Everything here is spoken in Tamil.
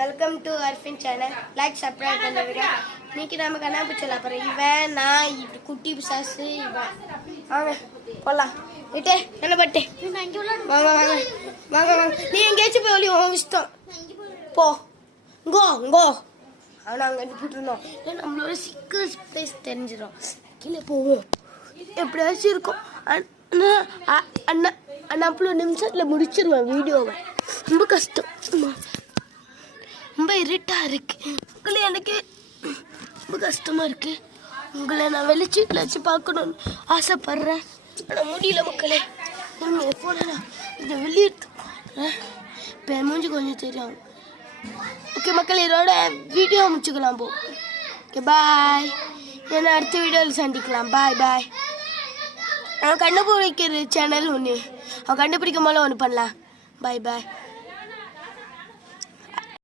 Welcome to Arfin channel. Like subscribe பண்ணுங்க. இன்னைக்கு நம்ம கண்ணாப்பூச்சல அப்புறம் இவன் நான் குட்டி பிசாசு இவன் வாங்க போகலாம். விட்டு என்ன பட்டு வாங்க வாங்க வாங்க வாங்க. நீ எங்கேயாச்சும் போய் ஒளி உன் இஷ்டம் போ. கோ கோ அவனை அங்கே அனுப்பிட்டு இருந்தோம். நம்மளோட சீக்கிரம் பிளேஸ் தெரிஞ்சிடும். கீழே போவோம் எப்படியாச்சும் இருக்கும். அண்ணா அவ்வளோ நிமிஷத்தில் முடிச்சிருவேன் வீடியோவை. ரொம்ப கஷ்டம், ரொம்ப இருட்டாக இருக்கு. உங்களை எனக்கு ரொம்ப கஷ்டமாக இருக்கு. உங்களை நான் வெளிச்சீட்டில் வச்சு பார்க்கணுன்னு ஆசைப்படுறேன். ஆனால் முடியல மக்களே. எப்போனா நான் இதை வெளியிட்டு இப்போ மூஞ்சி கொஞ்சம் தெரியும். ஓகே மக்கள், இதோட வீடியோ முடிச்சுக்கலாம். Okay bye. ஏன்னா அடுத்த வீடியோவில் சந்திக்கலாம். பாய் பாய். அவன் கண்டுபிடிக்கிற சேனல் ஒன்று, அவன் கண்டுபிடிக்கும் போல ஒன்று பண்ணலாம். பாய் பாய்.